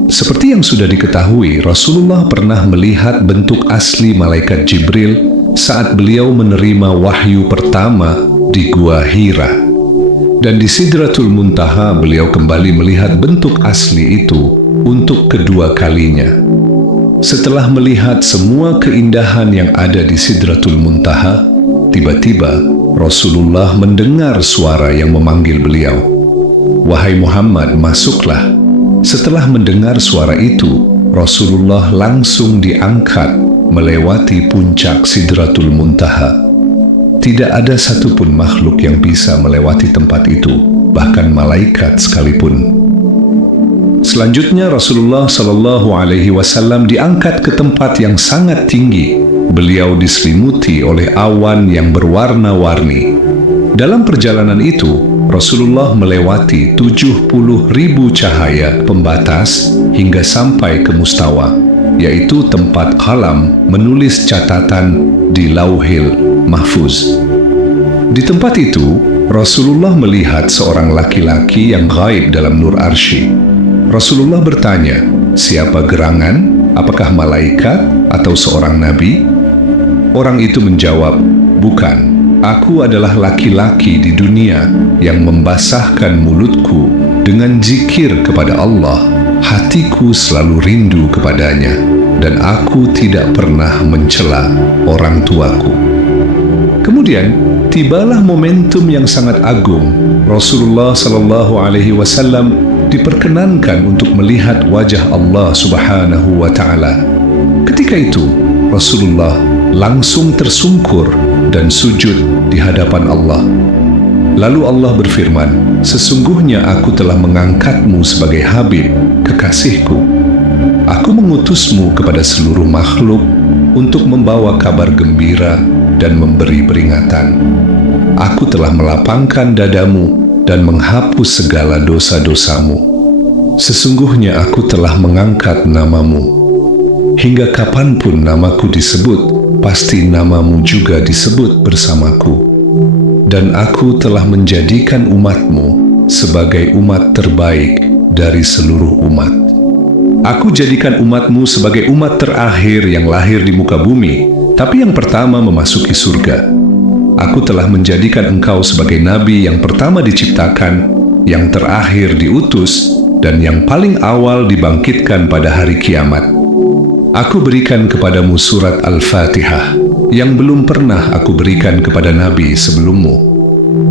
Seperti yang sudah diketahui, Rasulullah pernah melihat bentuk asli malaikat Jibril saat beliau menerima wahyu pertama di Gua Hira. Dan di Sidratul Muntaha beliau kembali melihat bentuk asli itu untuk kedua kalinya. Setelah melihat semua keindahan yang ada di Sidratul Muntaha, tiba-tiba Rasulullah mendengar suara yang memanggil beliau. "Wahai Muhammad, masuklah." Setelah mendengar suara itu, Rasulullah langsung diangkat melewati puncak Sidratul Muntaha. Tidak ada satupun makhluk yang bisa melewati tempat itu, bahkan malaikat sekalipun. Selanjutnya Rasulullah Shallallahu Alaihi Wasallam diangkat ke tempat yang sangat tinggi. Beliau diselimuti oleh awan yang berwarna-warni. Dalam perjalanan itu, Rasulullah melewati 70.000 cahaya pembatas hingga sampai ke mustawa, yaitu tempat qalam menulis catatan di Lauhil Mahfuz. Di tempat itu, Rasulullah melihat seorang laki-laki yang gaib dalam nur arsy. Rasulullah bertanya, "Siapa gerangan? Apakah malaikat atau seorang nabi?" Orang itu menjawab, "Bukan. Aku adalah laki-laki di dunia yang membasahkan mulutku dengan zikir kepada Allah. Hatiku selalu rindu kepadanya, dan aku tidak pernah mencela orang tuaku." Kemudian, tibalah momentum yang sangat agung. Rasulullah Shallallahu Alaihi Wasallam diperkenankan untuk melihat wajah Allah Subhanahu wa Ta'ala. Ketika itu, Rasulullah langsung tersungkur dan sujud di hadapan Allah. Lalu Allah berfirman, "Sesungguhnya aku telah mengangkatmu sebagai Habib, kekasihku. Aku mengutusmu kepada seluruh makhluk untuk membawa kabar gembira dan memberi peringatan. Aku telah melapangkan dadamu dan menghapus segala dosa-dosamu. Sesungguhnya aku telah mengangkat namamu. Hingga kapanpun namaku disebut, pasti namamu juga disebut bersamaku. Dan aku telah menjadikan umatmu sebagai umat terbaik dari seluruh umat. Aku jadikan umatmu sebagai umat terakhir yang lahir di muka bumi, tapi yang pertama memasuki surga. Aku telah menjadikan engkau sebagai nabi yang pertama diciptakan, yang terakhir diutus, dan yang paling awal dibangkitkan pada hari kiamat. Aku berikan kepadamu surat Al-Fatihah, yang belum pernah aku berikan kepada nabi sebelummu.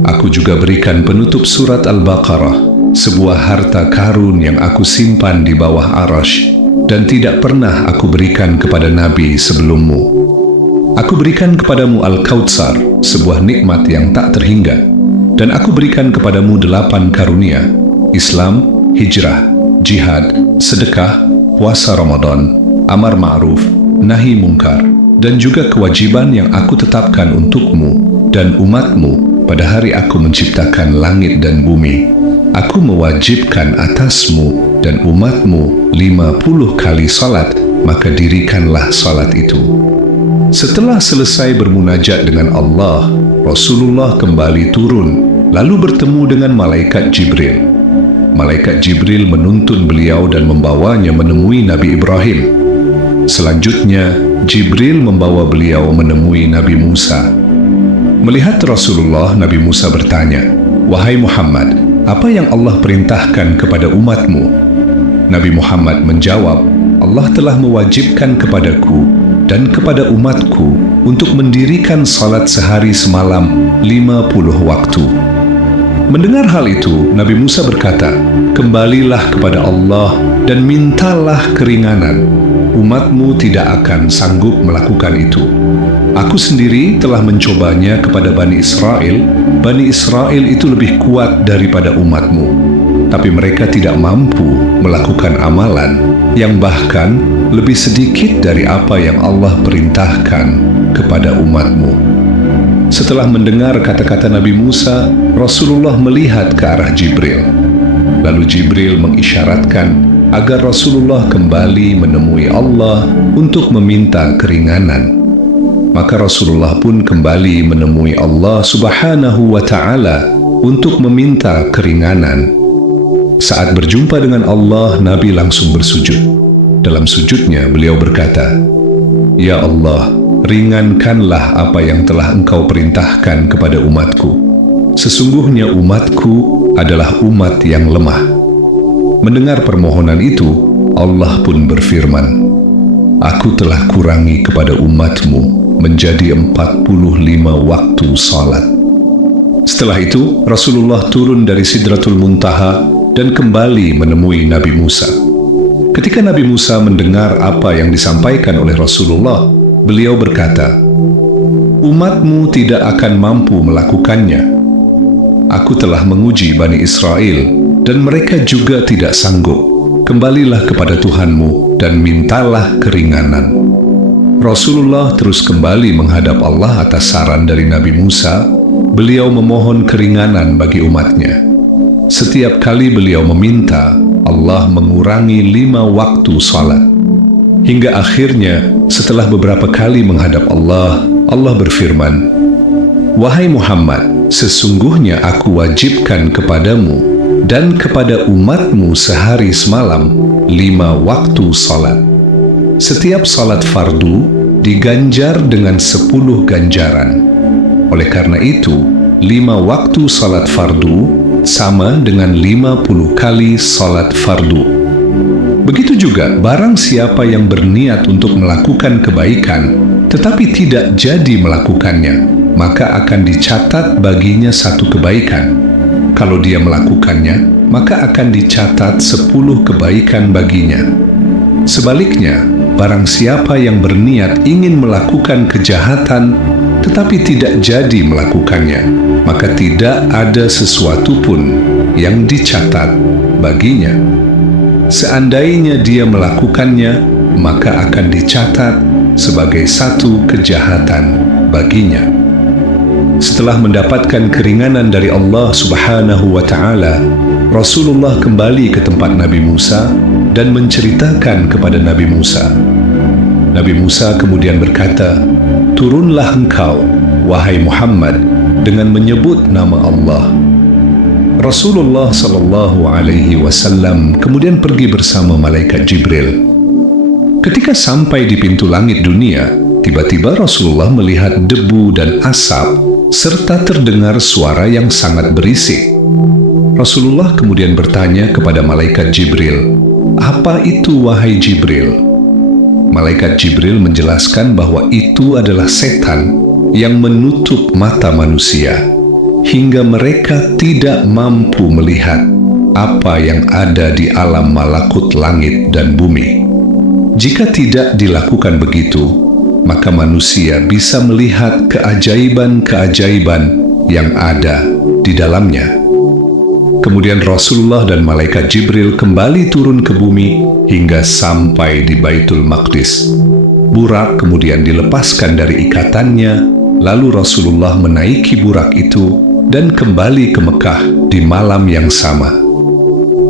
Aku juga berikan penutup surat Al-Baqarah, sebuah harta karun yang aku simpan di bawah arasy, dan tidak pernah aku berikan kepada nabi sebelummu. Aku berikan kepadamu Al-Kautsar, sebuah nikmat yang tak terhingga, dan aku berikan kepadamu 8 karunia: Islam, hijrah, jihad, sedekah, puasa Ramadan, amar ma'ruf, nahi mungkar, dan juga kewajiban yang aku tetapkan untukmu dan umatmu pada hari aku menciptakan langit dan bumi. Aku mewajibkan atasmu dan umatmu 50 kali salat, maka dirikanlah salat itu." Setelah selesai bermunajat dengan Allah, Rasulullah kembali turun, lalu bertemu dengan Malaikat Jibril. Malaikat Jibril menuntun beliau dan membawanya menemui Nabi Ibrahim. Selanjutnya, Jibril membawa beliau menemui Nabi Musa. Melihat Rasulullah, Nabi Musa bertanya, "Wahai Muhammad, apa yang Allah perintahkan kepada umatmu?" Nabi Muhammad menjawab, "Allah telah mewajibkan kepadaku dan kepada umatku untuk mendirikan salat sehari semalam 50 waktu." Mendengar hal itu, Nabi Musa berkata, "Kembalilah kepada Allah dan mintalah keringanan. Umatmu tidak akan sanggup melakukan itu. Aku sendiri telah mencobanya kepada Bani Israel. Bani Israel itu lebih kuat daripada umatmu, tapi mereka tidak mampu melakukan amalan yang bahkan lebih sedikit dari apa yang Allah perintahkan kepada umatmu." Setelah mendengar kata-kata Nabi Musa, Rasulullah melihat ke arah Jibril. Lalu Jibril mengisyaratkan agar Rasulullah kembali menemui Allah untuk meminta keringanan. Maka Rasulullah pun kembali menemui Allah Subhanahu wa Ta'ala untuk meminta keringanan. Saat berjumpa dengan Allah, Nabi langsung bersujud. Dalam sujudnya beliau berkata, "Ya Allah, ringankanlah apa yang telah Engkau perintahkan kepada umatku. Sesungguhnya umatku adalah umat yang lemah." Mendengar permohonan itu, Allah pun berfirman, "Aku telah kurangi kepada umatmu menjadi 45 waktu salat." Setelah itu, Rasulullah turun dari Sidratul Muntaha dan kembali menemui Nabi Musa. Ketika Nabi Musa mendengar apa yang disampaikan oleh Rasulullah, beliau berkata, "Umatmu tidak akan mampu melakukannya. Aku telah menguji Bani Israel, dan mereka juga tidak sanggup. Kembalilah kepada Tuhanmu dan mintalah keringanan." Rasulullah terus kembali menghadap Allah atas saran dari Nabi Musa. Beliau memohon keringanan bagi umatnya. Setiap kali beliau meminta, Allah mengurangi 5 waktu salat. Hingga akhirnya, setelah beberapa kali menghadap Allah, Allah berfirman, "Wahai Muhammad, sesungguhnya aku wajibkan kepadamu dan kepada umatmu sehari semalam 5 waktu salat. Setiap salat fardu diganjar dengan 10 ganjaran. Oleh karena itu, 5 waktu salat fardu sama dengan 50 kali salat fardu. Begitu juga barang siapa yang berniat untuk melakukan kebaikan, tetapi tidak jadi melakukannya, maka akan dicatat baginya 1 kebaikan. Kalau dia melakukannya, maka akan dicatat 10 kebaikan baginya. Sebaliknya, barang siapa yang berniat ingin melakukan kejahatan, tetapi tidak jadi melakukannya, maka tidak ada sesuatu pun yang dicatat baginya. Seandainya dia melakukannya, maka akan dicatat sebagai 1 kejahatan baginya. Setelah mendapatkan keringanan dari Allah Subhanahu wa Ta'ala, Rasulullah kembali ke tempat Nabi Musa dan menceritakan kepada Nabi Musa. Nabi Musa kemudian berkata, "Turunlah engkau, wahai Muhammad, dengan menyebut nama Allah." Rasulullah Shallallahu Alaihi Wasallam kemudian pergi bersama malaikat Jibril. Ketika sampai di pintu langit dunia, tiba-tiba Rasulullah melihat debu dan asap serta terdengar suara yang sangat berisik. Rasulullah kemudian bertanya kepada malaikat Jibril, "Apa itu, wahai Jibril?" Malaikat Jibril menjelaskan bahwa itu adalah setan yang menutup mata manusia hingga mereka tidak mampu melihat apa yang ada di alam malakut langit dan bumi. Jika tidak dilakukan begitu, maka manusia bisa melihat keajaiban-keajaiban yang ada di dalamnya. Kemudian Rasulullah dan malaikat Jibril kembali turun ke bumi hingga sampai di Baitul Maqdis. Burak kemudian dilepaskan dari ikatannya, lalu Rasulullah menaiki burak itu dan kembali ke Mekah di malam yang sama.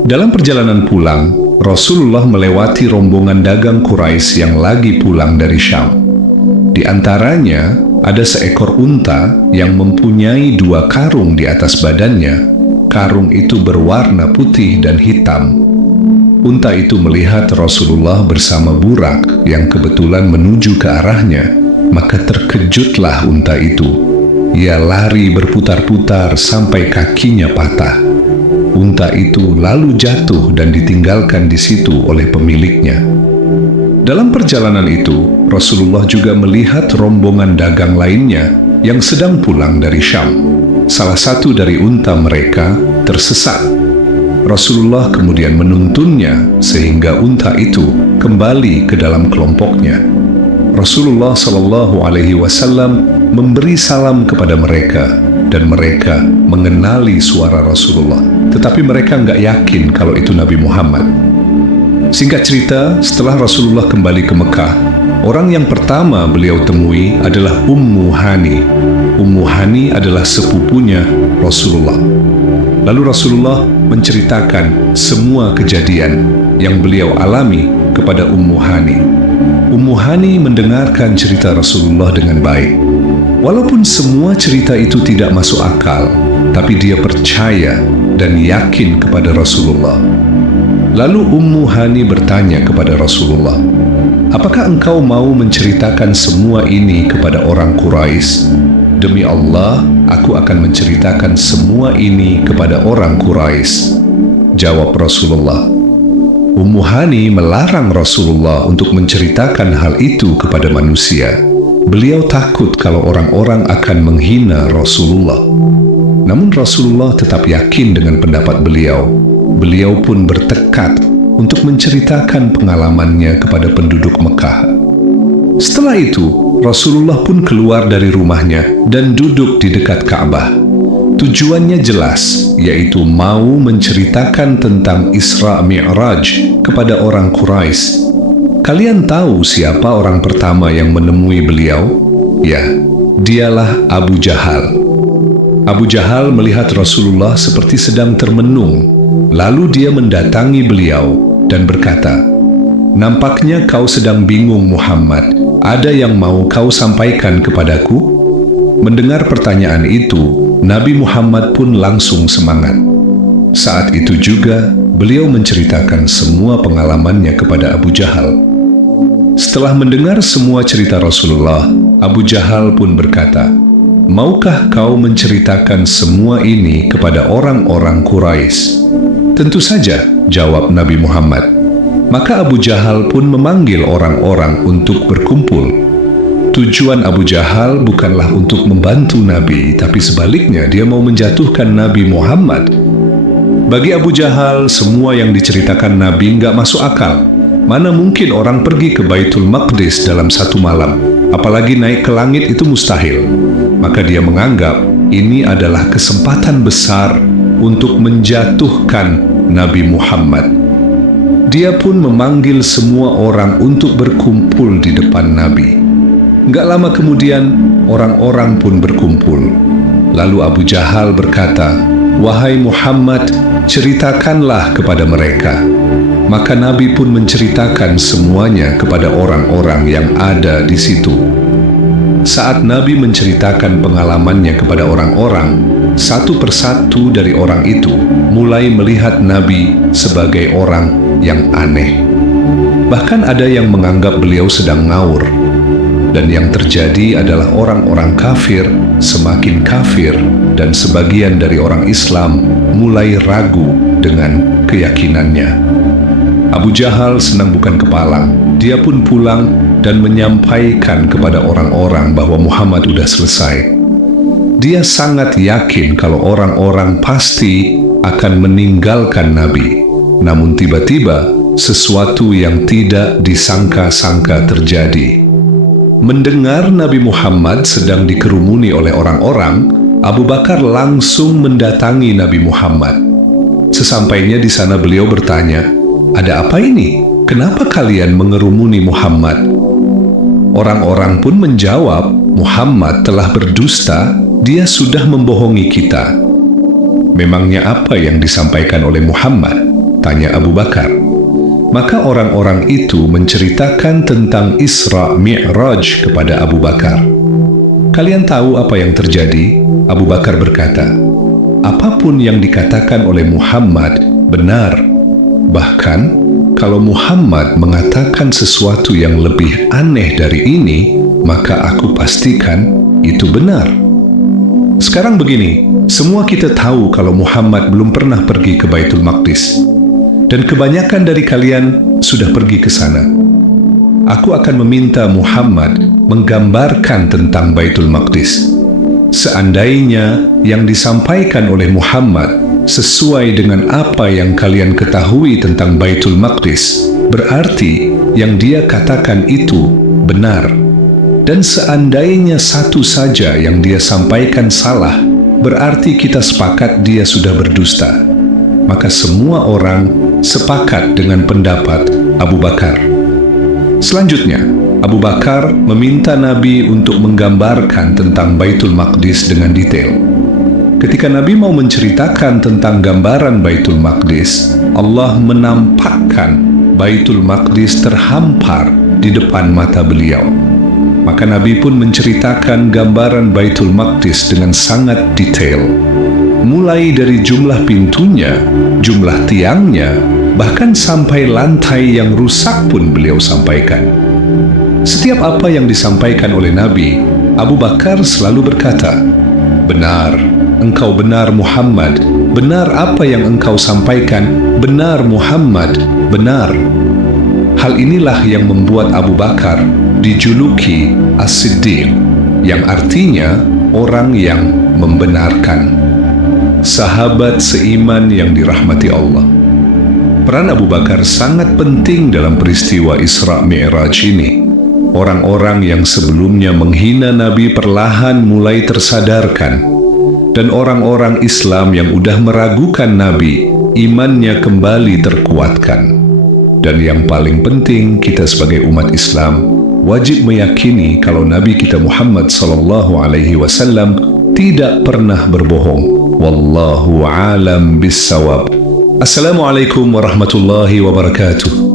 Dalam perjalanan pulang, Rasulullah melewati rombongan dagang Quraisy yang lagi pulang dari Syam. Di antaranya ada seekor unta yang mempunyai 2 karung di atas badannya. Karung itu berwarna putih dan hitam. Unta itu melihat Rasulullah bersama burak yang kebetulan menuju ke arahnya, maka terkejutlah unta itu. Ia lari berputar-putar sampai kakinya patah. Unta itu lalu jatuh dan ditinggalkan di situ oleh pemiliknya. Dalam perjalanan itu, Rasulullah juga melihat rombongan dagang lainnya yang sedang pulang dari Syam. Salah satu dari unta mereka tersesat. Rasulullah kemudian menuntunnya sehingga unta itu kembali ke dalam kelompoknya. Rasulullah Shallallahu Alaihi Wasallam memberi salam kepada mereka dan mereka mengenali suara Rasulullah, tetapi mereka nggak yakin kalau itu Nabi Muhammad. Singkat cerita, setelah Rasulullah kembali ke Mekah, orang yang pertama beliau temui adalah Ummu Hani. Ummu Hani adalah sepupunya Rasulullah. Lalu Rasulullah menceritakan semua kejadian yang beliau alami kepada Ummu Hani. Ummu Hani mendengarkan cerita Rasulullah dengan baik. Walaupun semua cerita itu tidak masuk akal, tapi dia percaya dan yakin kepada Rasulullah. Lalu Ummu Hani bertanya kepada Rasulullah, "Apakah engkau mau menceritakan semua ini kepada orang Quraisy?" "Demi Allah, aku akan menceritakan semua ini kepada orang Quraisy," jawab Rasulullah. Ummu Hani melarang Rasulullah untuk menceritakan hal itu kepada manusia. Beliau takut kalau orang-orang akan menghina Rasulullah. Namun Rasulullah tetap yakin dengan pendapat beliau. Beliau pun bertekad untuk menceritakan pengalamannya kepada penduduk Mekah. Setelah itu, Rasulullah pun keluar dari rumahnya dan duduk di dekat Ka'bah. Tujuannya jelas, yaitu mau menceritakan tentang Isra Mi'raj kepada orang Quraisy. Kalian tahu siapa orang pertama yang menemui beliau? Ya, dialah Abu Jahal. Abu Jahal melihat Rasulullah seperti sedang termenung, lalu dia mendatangi beliau dan berkata, "Nampaknya kau sedang bingung, Muhammad. Ada yang mau kau sampaikan kepadaku?" Mendengar pertanyaan itu, Nabi Muhammad pun langsung semangat. Saat itu juga, beliau menceritakan semua pengalamannya kepada Abu Jahal. Setelah mendengar semua cerita Rasulullah, Abu Jahal pun berkata, "Maukah kau menceritakan semua ini kepada orang-orang Quraisy?" "Tentu saja," jawab Nabi Muhammad. Maka Abu Jahal pun memanggil orang-orang untuk berkumpul. Tujuan Abu Jahal bukanlah untuk membantu Nabi, tapi sebaliknya dia mau menjatuhkan Nabi Muhammad. Bagi Abu Jahal, semua yang diceritakan Nabi nggak masuk akal. Mana mungkin orang pergi ke Baitul Maqdis dalam satu malam, apalagi naik ke langit itu mustahil. Maka dia menganggap ini adalah kesempatan besar untuk menjatuhkan Nabi Muhammad. Dia pun memanggil semua orang untuk berkumpul di depan Nabi. Nggak lama kemudian, orang-orang pun berkumpul. Lalu Abu Jahal berkata, "Wahai Muhammad, ceritakanlah kepada mereka." Maka Nabi pun menceritakan semuanya kepada orang-orang yang ada di situ. Saat Nabi menceritakan pengalamannya kepada orang-orang, satu persatu dari orang itu mulai melihat Nabi sebagai orang yang aneh. Bahkan ada yang menganggap beliau sedang ngawur. Dan yang terjadi adalah orang-orang kafir semakin kafir dan sebagian dari orang Islam mulai ragu dengan keyakinannya. Abu Jahal senang bukan kepalang. Dia pun pulang dan menyampaikan kepada orang-orang bahwa Muhammad sudah selesai. Dia sangat yakin kalau orang-orang pasti akan meninggalkan Nabi. Namun tiba-tiba sesuatu yang tidak disangka-sangka terjadi. Mendengar Nabi Muhammad sedang dikerumuni oleh orang-orang, Abu Bakar langsung mendatangi Nabi Muhammad. Sesampainya di sana beliau bertanya, "Ada apa ini? Kenapa kalian mengerumuni Muhammad?" Orang-orang pun menjawab, "Muhammad telah berdusta, dia sudah membohongi kita." "Memangnya apa yang disampaikan oleh Muhammad?" tanya Abu Bakar. Maka orang-orang itu menceritakan tentang Isra Mi'raj kepada Abu Bakar. "Kalian tahu apa yang terjadi?" Abu Bakar berkata, "Apapun yang dikatakan oleh Muhammad benar. Bahkan, kalau Muhammad mengatakan sesuatu yang lebih aneh dari ini, maka aku pastikan itu benar." Sekarang begini, semua kita tahu kalau Muhammad belum pernah pergi ke Baitul Maqdis. Dan kebanyakan dari kalian sudah pergi ke sana. Aku akan meminta Muhammad menggambarkan tentang Baitul Maqdis. Seandainya yang disampaikan oleh Muhammad sesuai dengan apa yang kalian ketahui tentang Baitul Maqdis, berarti yang dia katakan itu benar. Dan seandainya satu saja yang dia sampaikan salah, berarti kita sepakat dia sudah berdusta. Maka semua orang sepakat dengan pendapat Abu Bakar. Selanjutnya, Abu Bakar meminta Nabi untuk menggambarkan tentang Baitul Maqdis dengan detail. Ketika Nabi mau menceritakan tentang gambaran Baitul Maqdis, Allah menampakkan Baitul Maqdis terhampar di depan mata beliau. Maka Nabi pun menceritakan gambaran Baitul Maqdis dengan sangat detail. Mulai dari jumlah pintunya, jumlah tiangnya, bahkan sampai lantai yang rusak pun beliau sampaikan. Setiap apa yang disampaikan oleh Nabi, Abu Bakar selalu berkata, "Benar, engkau benar Muhammad, benar apa yang engkau sampaikan, benar Muhammad, benar." Hal inilah yang membuat Abu Bakar dijuluki As-Siddiq, yang artinya orang yang membenarkan. sahabat seiman yang dirahmati Allah. Peran Abu Bakar sangat penting dalam peristiwa Isra Mi'raj ini. Orang-orang yang sebelumnya menghina Nabi perlahan mulai tersadarkan, dan orang-orang Islam yang udah meragukan Nabi, imannya kembali terkuatkan. Dan yang paling penting, kita sebagai umat Islam wajib meyakini kalau Nabi kita Muhammad SAW tidak pernah berbohong. Wallahu alam bissawab. Assalamualaikum warahmatullahi wabarakatuh.